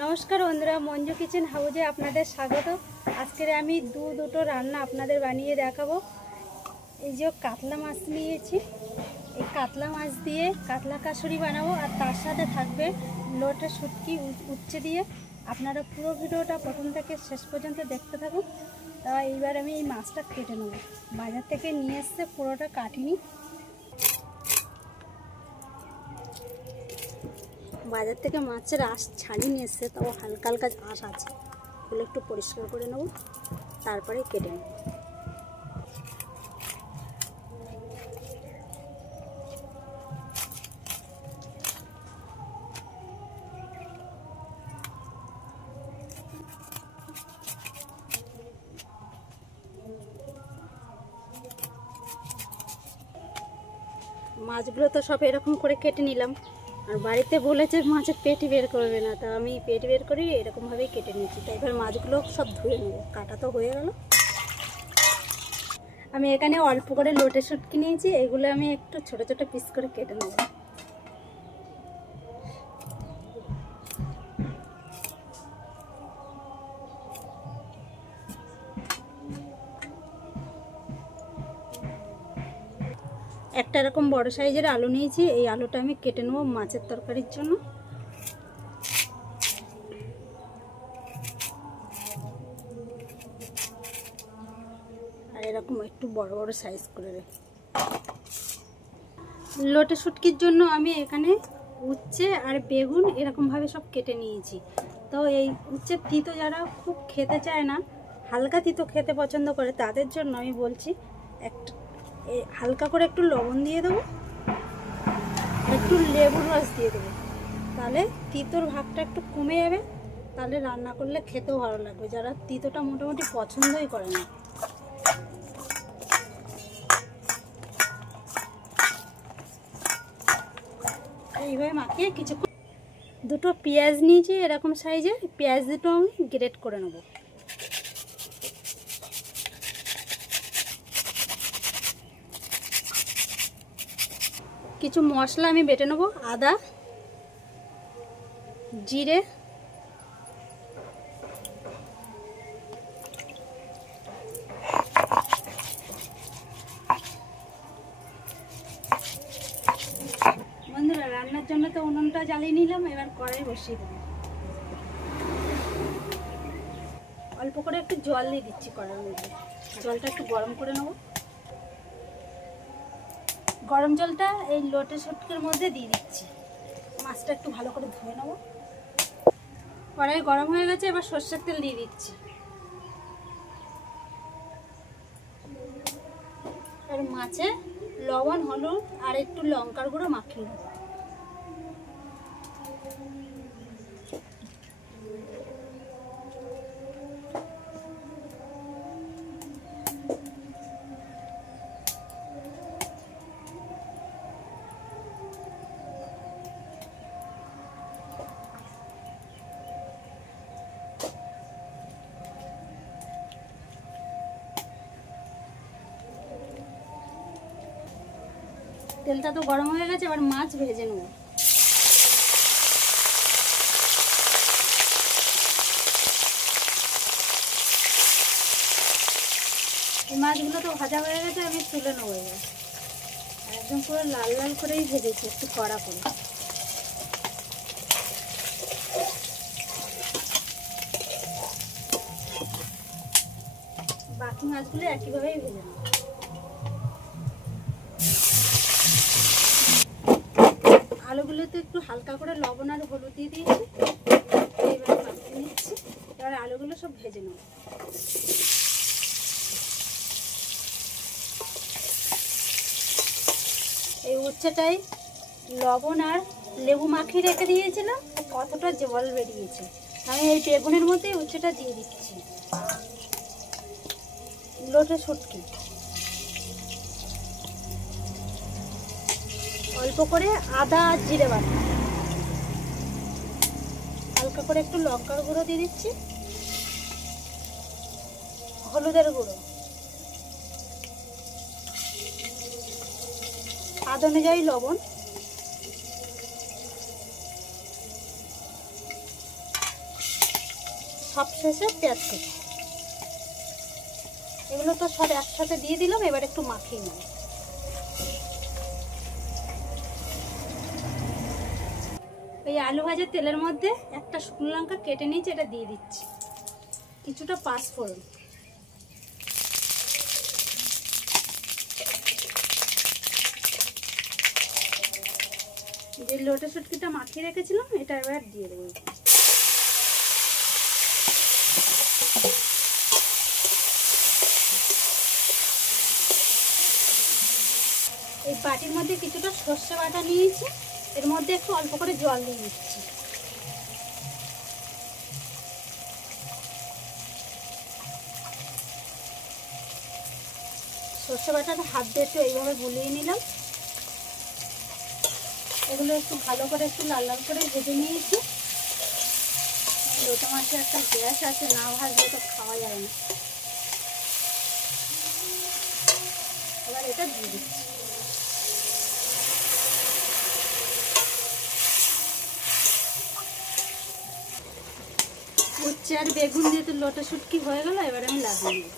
নমস্কার বন্ধুরা, মঞ্জু কিচেন হাউজে আপনাদের স্বাগত। আজকে আমি দুটো রান্না আপনাদের বানিয়ে দেখাবো। এই যে কাতলা মাছ নিয়েছি, এই কাতলা মাছ দিয়ে কাতলা কাসুরি বানাবো, আর তার সাথে থাকবে লোটে শুটকি উচ্ছে দিয়ে। আপনারা পুরো ভিডিওটা প্রথম থেকে শেষ পর্যন্ত দেখতে থাকুন। তা এইবার আমি এই মাছটা কেটে নেব। বাজার থেকে নিয়ে এসছে, পুরোটা কাটিনি। বাজার থেকে মাছের আঁশ ছাড়িয়ে নিয়ে এসছে, তাও হালকা হালকা আঁশ আছে, এগুলো একটু পরিষ্কার করে নেব, তারপরে কেটে নেব। মাছগুলো তো সব এরকম করে কেটে নিলাম, আর বাড়িতে বলেছে মাছের পেটি বের করবে না, তা আমি পেটি বের করি এরকমভাবেই কেটে নিয়েছি। তাই এবার মাছগুলো সব ধুয়ে নেব। কাটা তো হয়ে গেল। আমি এখানে অল্প করে লোটে শুটকি নিয়েছি, এগুলো আমি একটু ছোট ছোট পিস করে কেটে নেব। একটা এরকম বড় সাইজের আলু নিয়েছি, এই আলুটা আমি কেটে নেব মাছের তরকারির জন্য। আর এরকম একটু বড় বড় সাইজ করে রেখে। লোটে শুটকির জন্য আমি এখানে উচ্ছে আর বেগুন এরকমভাবে সব কেটে নিয়েছি। তো এই উচ্ছের তিতো যারা খুব খেতে চায় না, হালকা তিতো খেতে পছন্দ করে, তাদের জন্য আমি বলছি হালকা করে একটু লবণ দিয়ে দেবো, একটু লেবুর রস দিয়ে দেবো, তাহলে তিতোর ভাগটা একটু কমে যাবে। তাহলে রান্না করলে খেতেও ভালো লাগবে, যারা তিতোটা মোটামুটি পছন্দই করে না। এইভাবে মাখিয়ে কিছুক্ষণ। দুটো পেঁয়াজ নিয়েছি এরকম সাইজে, পেঁয়াজ দুটো আমি গ্রেট করে নেব। কিছু মশলা আমি বেটে নেব। আদা, জিরে, বন্ধুরা রান্নার জন্য তো উনুনটা জ্বালিয়ে নিলাম, এবার কড়াই বসিয়ে দেবো। অল্প করে একটু জল দিয়ে দিচ্ছি কড়াইয়ের মধ্যে, জলটা একটু গরম করে নেব। গরম জলটা এই লোটে শুটকির মধ্যে দিয়ে দিচ্ছি। মাছটা একটু ভালো করে ধুয়ে নেব। কড়াই গরম হয়ে গেছে, এবার সর্ষের তেল দিয়ে দিচ্ছি। আর মাছে লবণ, হলুদ আর একটু লঙ্কার গুঁড়ো মাখিয়ে নেব। তেলটা তো গরম হয়ে গেছে, এবার মাছ ভেজে নেব। এই মাছগুলো তো ভাজা হয়ে গেছে, আমি তুলে নেবো এবার। আর একদম পুরো লাল লাল করেই ভেজেছি, একটু কড়া করে। বাকি মাছগুলো একইভাবেই ভেজে নেব। আলুগুলোতে একটু হালকা করে লবণ আর হলুদ দিয়ে দিয়েছি, এইবার মাখিয়ে নিচ্ছি। এবার আলুগুলো সব ভেজে নেব। এই উচ্ছেটাই লবণ আর লেবু মাখিয়ে রেখে দিয়েছিলাম, কতটা জল বেরিয়েছে। আমি এই বেগুনের মধ্যে উচ্ছেটা দিয়ে দিচ্ছি। লোটে শুটকি অল্প করে আদা আর জিরে বাটা, হালকা করে একটু লঙ্কার গুঁড়ো দিয়ে দিচ্ছি, হলুদের গুঁড়ো, স্বাদ অনুযায়ী লবণ, সবশেষে পেঁয়াজ কুচি। এগুলো তো সব একসাথে দিয়ে দিলাম, এবার একটু মাখিয়ে নেব। এই আলু ভাজার তেলের মধ্যে একটা শুকনো লঙ্কা কেটে নিয়েছি, এটা দিয়ে দিচ্ছি। কিছুটা পাঁচফোড়ন, যে লোটে শুটকিটা মাখিয়ে রেখেছিলাম এটা এবার দিয়ে দেবো। এই বাটির মধ্যে কিছুটা সর্ষে বাটা নিয়েছি, এর মধ্যে একটু অল্প করে জল দিয়ে দিচ্ছি। সর্ষে বাটাটা হাত দিয়ে একটু এইভাবে গুলিয়ে নিলাম। এগুলো একটু ভালো করে একটু লাল লাল করে ভেজে নিয়েছি। লোটে মাছে একটা গ্যাস আছে, না ভাজলে তো খাওয়া যায় না। এবার এটা দিয়ে দিচ্ছি। উচ্ছে আর বেগুন দিয়ে তো লোটে শুটকি হয়ে গেল, এবার আমি লাগিয়ে নেব।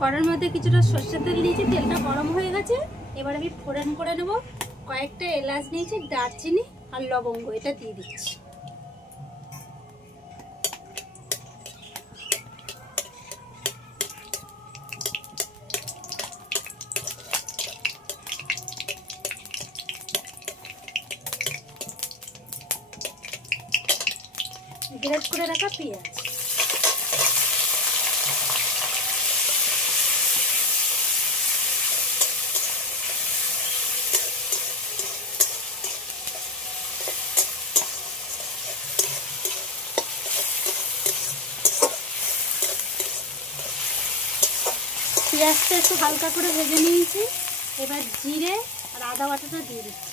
কড়ার মধ্যে কিছুটা সর্ষের তেল নিয়েছি, তেলটা গরম হয়ে গেছে। এবার আমি ফোড়ন করে নেব। কয়েকটা এলাচ নিয়েছি, দারচিনি আর লবঙ্গ, এটা দিয়ে দিচ্ছি। গ্রেট করে রাখা পেঁয়াজ, পেঁয়াজটা একটু হালকা করে ভেজে নিয়েছি। এবার জিরে আর আদা বাটাটা দিয়ে দিচ্ছি।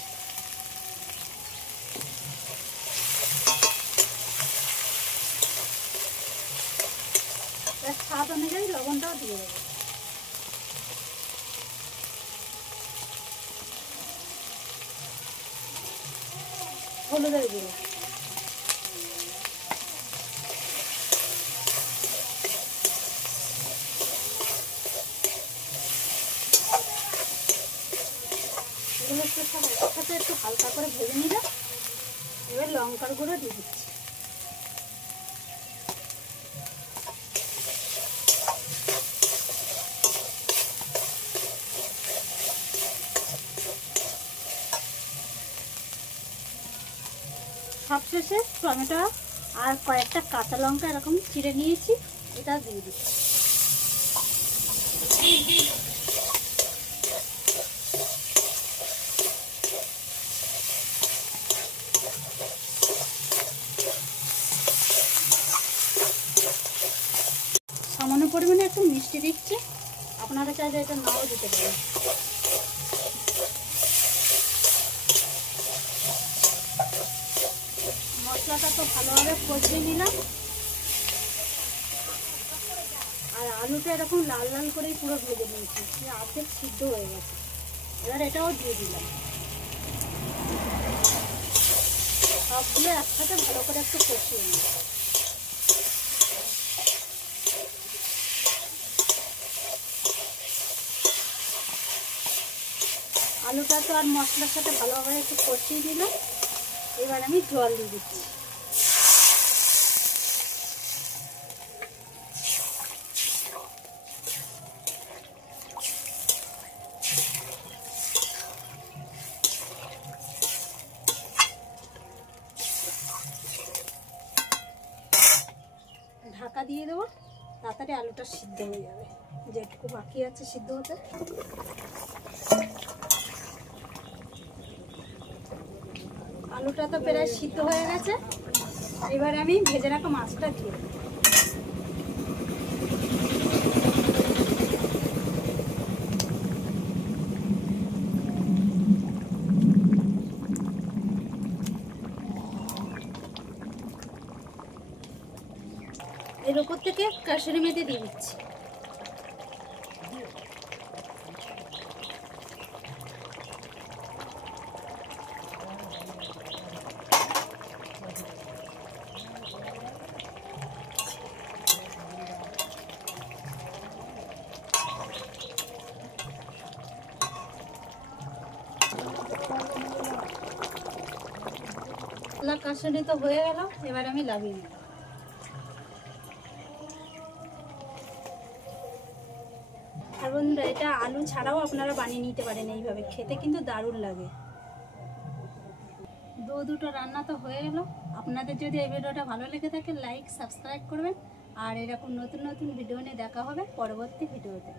স্বাদ অনুযায়ী লবণটাও দিয়ে দেবো। হলুদের গুঁড়ো, এগুলো একটু সব একসাথে একটু হালকা করে ভেজে নিলাম। এবার লঙ্কার গুঁড়ো দিয়ে দিচ্ছি। সবশেষে টমেটো আর কয়েকটা কাঁচা লঙ্কা এরকম চিড়ে নিয়েছি, এটা দিয়ে দিচ্ছি। সামান্য পরিমাণে একটু মিষ্টি দিচ্ছি, আপনারা চাইলে এটা নাও দিতে পারেন। মশলাটা তো ভালোভাবে কষিয়ে নিলাম, আর আলুটা এরকম লাল লাল করেই পুরো ভেজে নিয়েছি, অর্ধেক সিদ্ধ হয়ে গেছে। এবার এটাও দিয়ে দিলাম। সবগুলো একসাথে ভালো করে একটু কষিয়ে নিই। আলুটা তো আর মশলার সাথে ভালোভাবে একটু কষিয়ে দিলাম। এবার আমি জল দিয়ে দিচ্ছি। ঢাকা দিয়ে দেবো, তাড়াতাড়ি আলুটা সিদ্ধ হয়ে যাবে, যেটুকু বাকি আছে সিদ্ধ হতে। আলুটা তো প্রায় সিদ্ধ হয়ে গেছে। এবার আমি ভেজে রাখা মাছটা দিয়ে দেবো। এর উপর থেকে কাসুরি মেথি দিয়ে দিচ্ছি। কাসুন্দি তো হয়ে গেল, এবার আমি লাগিয়ে নেব। আর বন্ধুরা, এটা আলু ছাড়াও আপনারা বানিয়ে নিতে পারেন এইভাবে, খেতে কিন্তু দারুণ লাগে। দুটো রান্না তো হয়ে গেল। আপনাদের যদি এই ভিডিওটা ভালো লেগে থাকে, লাইক সাবস্ক্রাইব করবেন। আর এরকম নতুন নতুন ভিডিও নিয়ে দেখা হবে পরবর্তী ভিডিওতে।